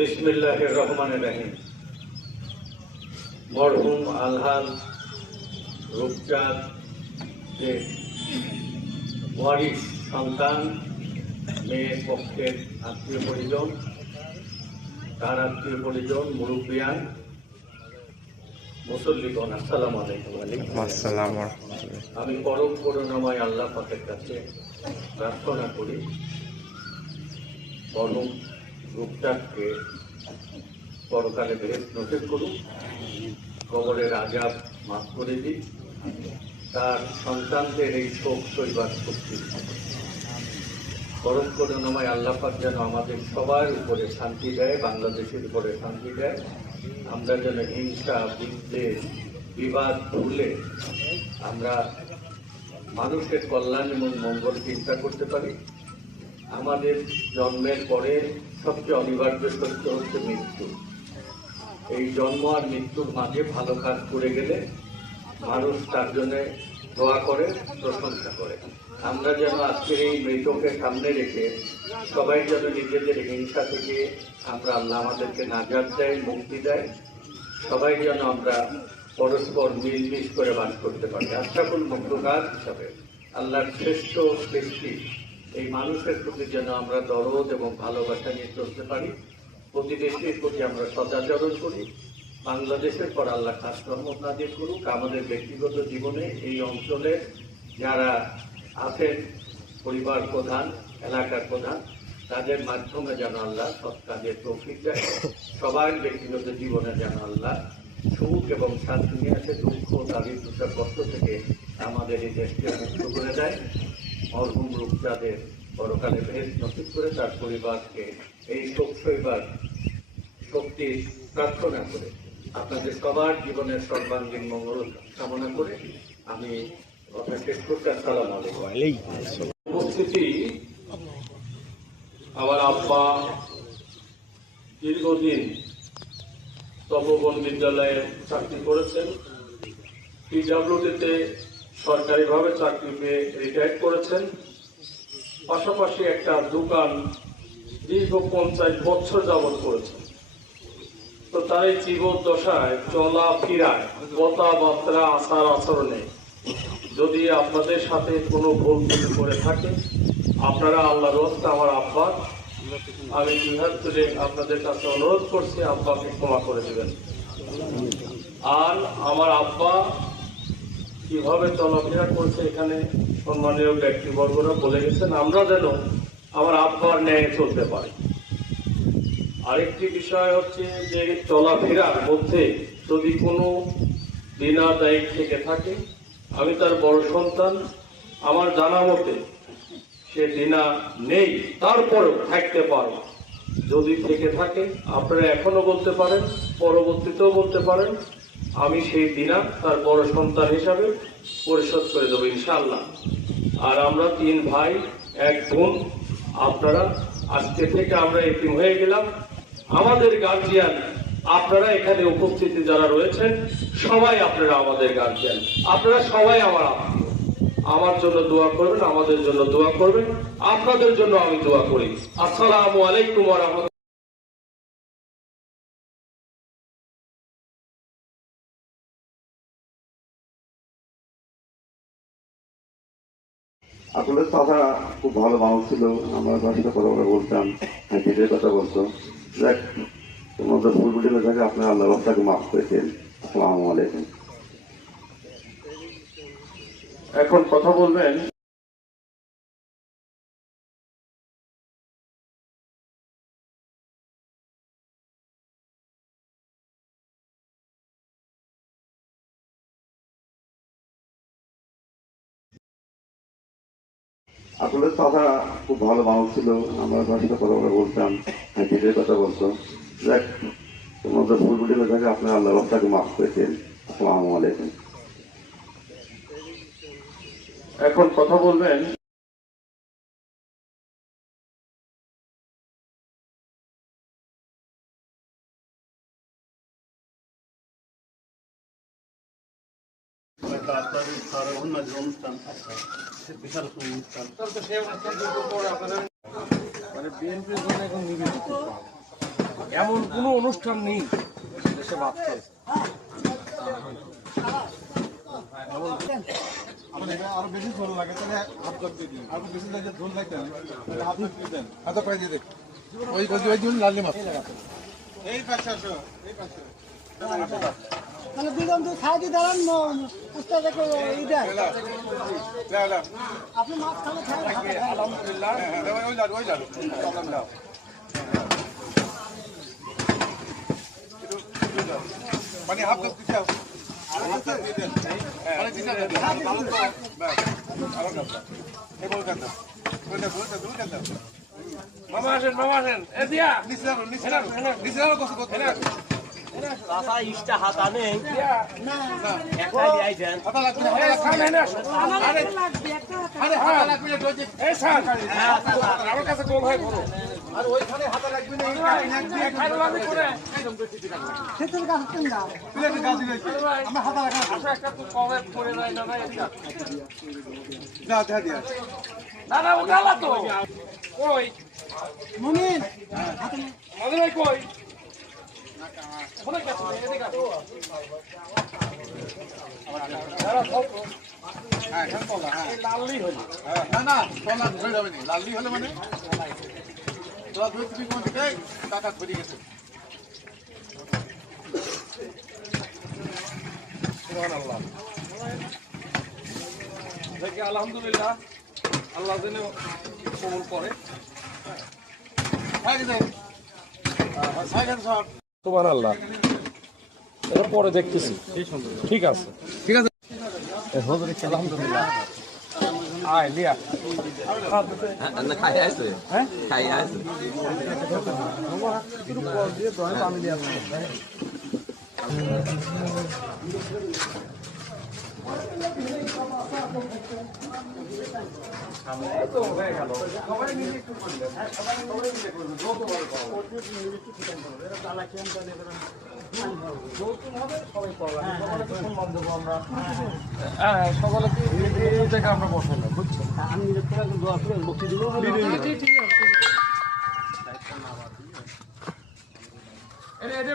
বিসমিল্লাহ রহমান রাহিম। মরহুম আলহাল রূপচাঁদ যে ওয়ারিস সন্তান মেয়ের পক্ষের আত্মীয় পরিজন তার আত্মীয় পরিজন মুরব্বিয়ান মুসল্লিগণ আসসালামু আলাইকুম। আসসালাম আমি পরম করুণাময় আল্লাহ পাকের কাছে প্রার্থনা করি পরম রূপটাকে পরকালে বেশ নজর করুন। কবরের আজাব মাফ করে দিই তার সন্তানদের এই শোক সইবার শক্তি পরম করুণাময় আল্লাহ পাক যেন আমাদের সবার উপরে শান্তি দেয়, বাংলাদেশের উপরে শান্তি দেয়। আমরা যেন হিংসা, বিদ্বেষ, বিবাদ ভুলে আমরা মানুষের কল্যাণ এবং মঙ্গল চিন্তা করতে পারি। আমাদের জন্মের পরে সবচেয়ে অনিবার্য সত্য হচ্ছে মৃত্যু। এই জন্ম আর মৃত্যুর মাঝে ভালো কাজ করে গেলে মানুষ তার জন্য দোয়া করে, প্রশংসা করে। আমরা যেন আজকের এই মৃতকে সামনে রেখে সবাই যেন নিজেদের হিংসা থেকে আমরা আল্লাহ আমাদেরকে নাজার দেয়, মুক্তি দেয়। সবাই যেন আমরা পরস্পর মিলমিশ করে বাস করতে পারি। আশরাফুল মখলুকাত হিসাবে আল্লাহর শ্রেষ্ঠ সৃষ্টি এই মানুষের প্রতি যেন আমরা দরদ এবং ভালোবাসা নিয়ে চলতে পারি প্রতিবেশীর প্রতি আমরা সদাচরণ করি। বাংলাদেশের পর আল্লাহ খাস রহমত নাজির করুক। আমাদের ব্যক্তিগত জীবনে এই অঞ্চলে যারা আছেন, পরিবার প্রধান, এলাকার প্রধান, তাদের মাধ্যমে যেন আল্লাহ সৎ কাজের তৌফিক দেয়। সবার ব্যক্তিগত জীবনে যেন আল্লাহ সুখ এবং শান্তি নিয়ে আসে, দুঃখ, দারিদ্রতার কষ্ট থেকে আমাদের এই দেশকে মুক্ত করে দেয়। মরহুম রূপচাঁদের পরকালে বেশ নসিব করে তার পরিবারকে এই শোক সইবার শক্তির প্রার্থনা করে আপনাদের সবার জীবনের সর্বাঙ্গীন মঙ্গল কামনা করে আমি সালাম উপস্থিতি, আমার আব্বা দীর্ঘদিন তপবন বিদ্যালয়ে চাকরি করেছেন। পিডাব্লিউডিতে সরকারিভাবে চাকরি পেয়ে রিটায়ার করেছেন। পাশাপাশি একটা দোকান দীর্ঘ পঞ্চাশ বছর যাবৎ করেছেন। তো তার এই জীবদ্দশায় চলা ফিরায় কথাবার্তা আচার আচরণে যদি আপনাদের সাথে কোনো ভুল ত্রুটি করে থাকে, আপনারা আল্লাহ রস্তে আমার আব্বা আমি দুহাত তুলে আপনাদের কাছে অনুরোধ করছি, আব্বাকে ক্ষমা করে দেবেন। আর আমার আব্বা কীভাবে চলাফেরা করছে এখানে সম্মানীয় ব্যক্তিবর্গরা বলে গেছেন, আমরা যেন আমার আব্বার ন্যায় চলতে পারি। আরেকটি বিষয় হচ্ছে যে চলাফেরার মধ্যে যদি কোনো বিনা দায়িত্ব থেকে থাকে, আমি তার বড় সন্তান, আমার জানা মতে সে দিনা নেই, তারপরেও থাকতে পারে। যদি থেকে থাকে, আপনারা এখনও বলতে পারেন, পরবর্তীতেও বলতে পারেন আমি সেই দিনা তার বড় সন্তান হিসাবে পরিশোধ করে দেবো ইনশাল্লাহ আর আমরা তিন ভাই, এক বোন, আপনারা আজকে থেকে আমরা এতিম হয়ে গেলাম। আমাদের গার্জিয়ান আপনারা এখানে উপস্থিতি যারা রয়েছেন, সবাই আপনারা আমাদের গার্জিয়ান আপনারা সবাই আমার আত্মীয়। আমার জন্য দোয়া করবেন, আমাদের জন্য দোয়া করবেন। আপনাদের জন্য আমি দোয়া করি। আসসালামু আলাইকুম ওয়া আসলে কথা খুব ভালো মানুষ ছিল, আমরা তার সাথে কথা বলে বলতাম নিজের কথা বলতো। দেখ তোমাদের ভুল বুটি থাকে আপনার আল্লাহ রাস্তাকে মাফ করেছেন আসসালামু আলাইকুম। এখন কথা বলবেন আসলে চাচা খুব ভালো মানুষ ছিল। আমরা তার সাথে কথা বলে বলতাম হ্যাঁ কথা বলতো। দেখ তোমাদের ভুল বুঝে থাকে, আপনার আল্লাহ তাকে মাফ করেছেন আসসালামু আলাইকুম। এখন কথা বলবেন মানে এমন কোনো অনুষ্ঠান নেই দেশে ভাবছে আরও বেশি ঝোল লাগে তাহলে হাত করতে দিন আরও বেশি লাগে ঝোল লাগতে তাহলে হাত করতে দেন হাত করে। দিয়ে দেন ওই ওই ওই জন্য লালি মাছ এই পাশে আসো, এই পাশে। মানে দুজন তো খাই দিয়ে। দাঁড়ান পুস্তা দেখো এইটা আপনি মাছ খালে খাই আলহামদুলিল্লাহ। ওই লাড়ু ওই লাড়ু। প্রবলেম দাও মানে হাফ কাপ দিতে হবে। দেন মানে মামা আসেন মামা আসেন। এ দিয়া। নিচে নিচে নিচে আমার কাছে কল হয় করো আর ওইখানে হাতা লাগবে না, খেতের গাছ না প্লেটে গাছ দিবে কি? হাতা আচ্ছা একটা তো কবে করে নাই না না না, দেখা দিয়া। না না উঠালা তো। কই? মনির। মাঝে ভাই কই? না, না, তলা ধরে যাবে নি। লালদি হলে মানে? তলা ধরে তুমি কোন দিকে? টাকা ধরে গেছে। সুবহানাল্লাহ থেকে আলহামদুলিল্লাহ আল্লাহ যেন কবুল করে হ্যাঁ, এই যে। আহ, সাইলেন্স সব। সুবহানাল্লাহ। এটা পরে দেখতেছি। ঠিক আছে। ঠিক আছে। আলহামদুলিল্লাহ। আয় লিয়া। না খাই আছে খাই আছে হ্যাঁ সকালে কি জায়গায় আমরা বসানো বুঝছ আমি দোয়া করে বক্তি দিব এটা এটা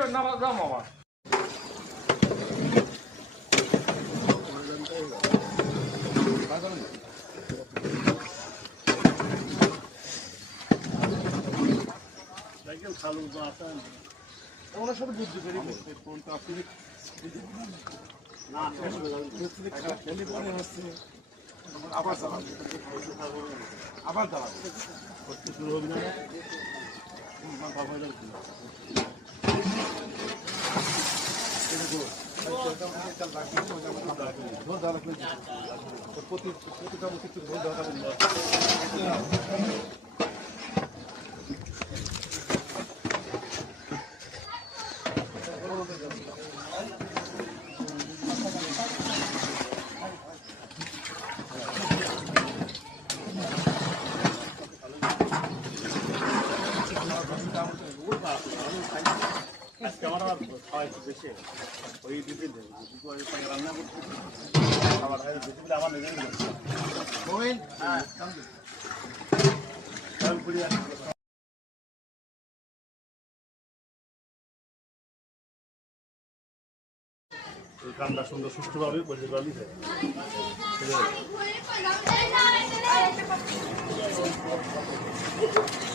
নামা দাও মামা ওনার সাথে বুদ্ধি করি। তো আপনি খেলে হচ্ছে আবার চালাবে আবার চালাবে শুরু হবে না। প্রতি প্রতিটা কিছু ভুল দেওয়া যাবে না। ওই দেখ আমরা তাহলে তো সে অনুষ্ঠান দুটো পরে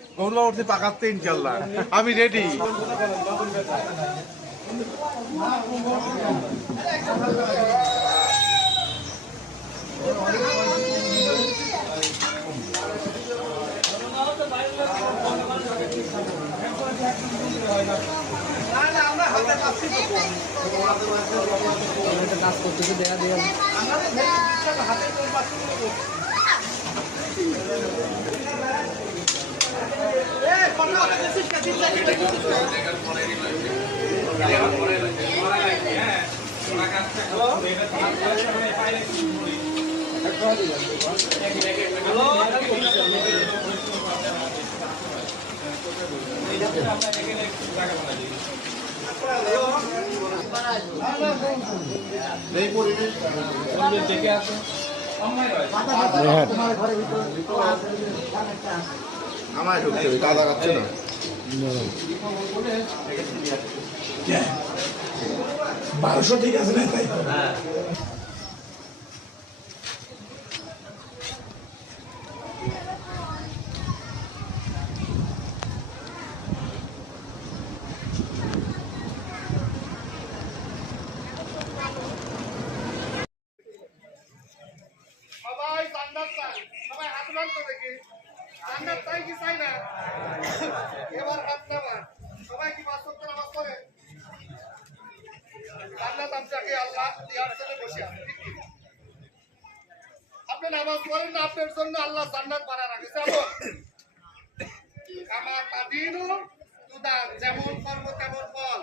পৌরবর্তী পাকাতে ইনশাল্লাহ। আমি রেডি দেখে আসো আমার ঘরে ভিতরে আমায় ঢুকতে হবে কাদা কাচ্ছে না। সবাই চাই কি চাই না? এবার হাত নামা সবাই কি পাঁচ ওয়াক্ত নামাজ পড়ে? জান্নাত আপনাকে আল্লাহ দেওয়ার জন্য বসে আপনি নামাজ পড়েন না, আপনার জন্য আল্লাহ জান্নাত বানা রাখেছে। এমন কামা তাদিনু তুদান যেমন কর্ম তেমন ফল।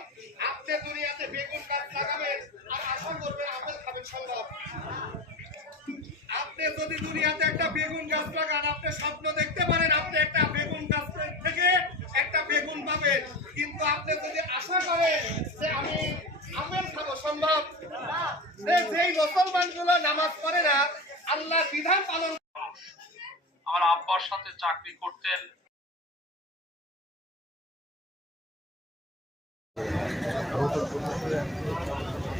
আপনি দুনিয়াতে বেগুন গাছ লাগাবেন আর আশা করবেন আপেল খাবেন সম্ভব। যদি দুনিয়াতে একটা বেগুন গাছ লাগান, আপনি স্বপ্ন দেখতে পারেন, আপনি একটা বেগুন গাছ থেকে একটা বেগুন পাবেন। কিন্তু আপনি যদি আশা করেন যে আমি আপেল খাব সম্ভব যেই মুসলমানগুলো নামাজ পড়ে না আল্লাহ বিধান পালন আমার আব্বার সাথে চাকরি করতেন।